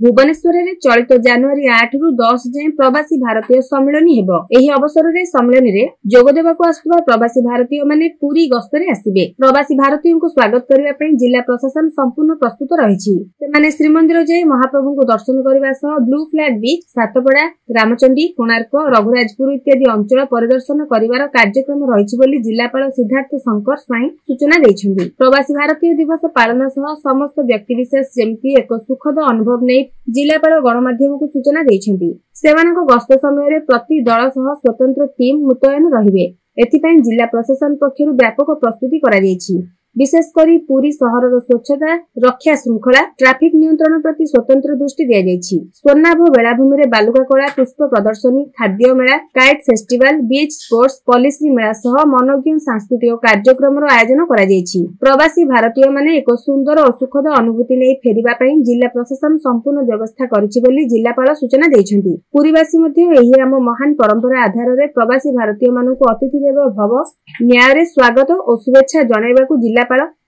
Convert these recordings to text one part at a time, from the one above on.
भुवनेश्वर में चलित जनवरी 8 रु 10 जाए प्रवासी भारतीय सम्मेलन हेबो। एही अवसर में सम्मेलन में जोगदेवाक आसुवा प्रवासी भारतीय माने पूरी गस्तरे आसिबे। प्रवासी भारतीयों को स्वागत करबा पई जिला प्रशासन संपूर्ण प्रस्तुत रहिछि। सेमाने श्रीमंदिर जाई महाप्रभु को दर्शन करबा सह blue flag beach, Satapada, Ramchandi, Konark, Raghurajpur इत्यादि अंचल परिदर्शन करिवार कार्यक्रम रहिछि बोली जिलापाल सिद्धार्थ शंकर स्वाई सूचना दैछन्ति। प्रवासी भारतीय दिवस पालन सह समस्त व्यक्ति विशेष जेमती एक सुखद अनुभव नै जिलापाल गणमाध्यम को सूचना दैछन्ति। सेमानक गस्त समय प्रति दल सह स्वतंत्र टीम मुतयन रहिबे। एथिपई जिला प्रशासन पक्षरु व्यापक प्रस्तुति करा जायछि। विशेषकर पुरी सहर स्वच्छता रक्षा श्रृंखला ट्राफिक नियंत्रण प्रति स्वतंत्र दृष्टि दिया जायछि। स्वर्णाभ बेलाभूमि रे बालुका कला पुष्प प्रदर्शनी, खाद्य मेला, काइट फेस्टिवल, बीच स्पोर्ट्स, पॉलिसी मेला सह मनोज्ञ सांस्कृतिक कार्यक्रम आयोजन करा जायछि। प्रवासी भारतीय माने एक सुंदर और सुखद अनुभूति नै फेरिबा पई जिला प्रशासन संपूर्ण व्यवस्था करिछि बोली जिलापाल सूचना दैछन्ति। पुरीवासी मध्ये एही आम महान परंपरा आधार रे प्रवासी भारतीय मानकु अतिथि देव भव न्याय रे स्वागत और शुभेच्छा जणाइबाकु जिलापाल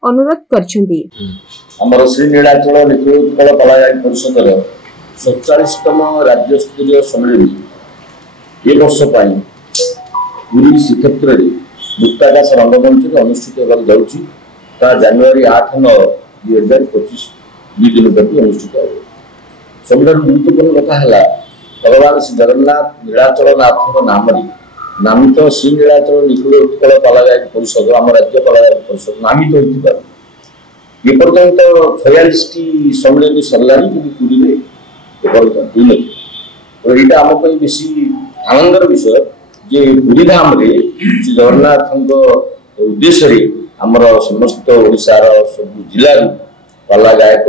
अनुरोध करछन्ति। हमर श्री नीलाचल निकुल कलागायक परिषदर 47तम राज्य स्तरीय सम्मेलन ए वर्ष पई पुरी श्रीक्षेत्र रे मुक्ताकाश रंगमंच रे अनुष्ठित हेबाक जाउछि। ता जनवरी 8-9 2025 2 दिन तक अनुष्ठित हेबो। सम्मेलन गुरुत्वपूर्ण कथा हला भगवान श्री जगन्नाथ नीलाचल नाथक नामरी नामित श्री नीलाचल निकुल उत्कल कलागायक परिषद आम राज्य कलागायक परिषद नामित होता ये पर्यंत 46 सम्मेलन सरलानी पुरी में तो यहाँ आम बेसी आनंदर विषय जे पुरी धाम रे श्री जगन्नाथ उद्देश्य आमर समस्त ओडिशार सब जिला पाला गायक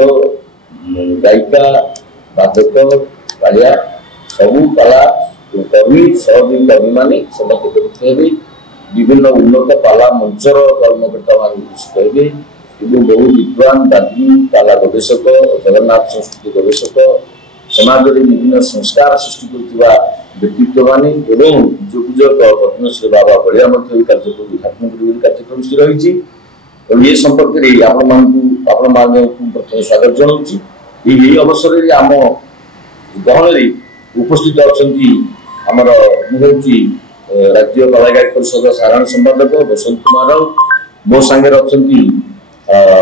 गायिका बाधक पालिया सबू पाला कर्मी सहयोगी कर्मी माने समस्त विभिन्न उन्नत पाला मंचर कर्मकर्ता मान उपस्थित हे बहु विद्वान दादी पाला गवेषक जगन्नाथ संस्कृति गवेषक समाज में विभिन्न संस्कार सृष्टि करथिबा व्यक्तित्व माने एवं पूजक पद्मश्री बाबा बलिया कार्यक्रम उद्घाटन कर कार्यक्रम स्थिर रही और ये संपर्क में प्रथम स्वागत जनाऊँगी। यही अवसर में आम गहन उपस्थित अच्छा आमर मुझे राज्य कलागायक परिषद साधारण संपादक बसंत कुमार राउत मो सांगे अच्छा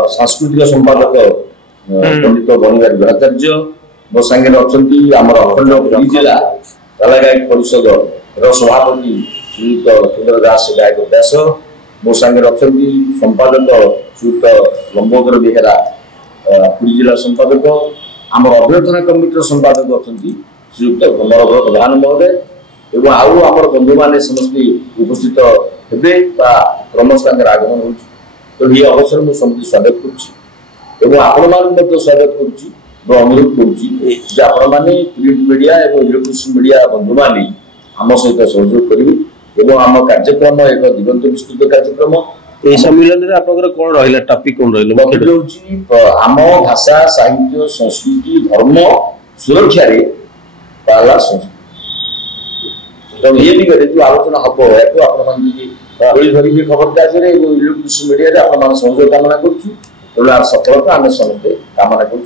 सांस्कृतिक संपादक पंडित बनिवारी भट्टाचार्य मो सांगे अच्छा आमर अखंड पुरी जिला कलागायक परिषद सभापति श्रीयुक्त लक्ष्मण दास गायक व्यास मो सांगे अच्छा संपादक श्रीयुक्त लंबोदर बेहेरा पुरी जिला संपादक आमर अभ्यर्थना कमिटी संपादक अच्छा श्रीयुक्त कमल प्रधान महोदय एवं आउ आमर बंधु मैंने समस्ते उपस्थित हे क्रमश आगमन हो तो ये अवसर मुझे समस्त स्वागत कर स्वागत कर अनुरोध कर प्रिंट मीडिया और इलेक्ट्रोनिक्स मीडिया बंधु मैंने आम सहित सहयोग करेंगे आम कार्यक्रम एक दिगंत विस्तृत कार्यक्रम सम्मेलन में आपन कौन रहा टॉपिक कौन रहा आम भाषा साहित्य संस्कृति धर्म सुरक्षा रे पाला संस्कृति तो ये भी करे जो आलोचना हम धरिक खबर कागज इलेक्ट्रोनिक्स मीडिया सहयोग कामना कर सफलता आम समस्त कामना कर।